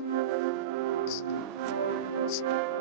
Thank you.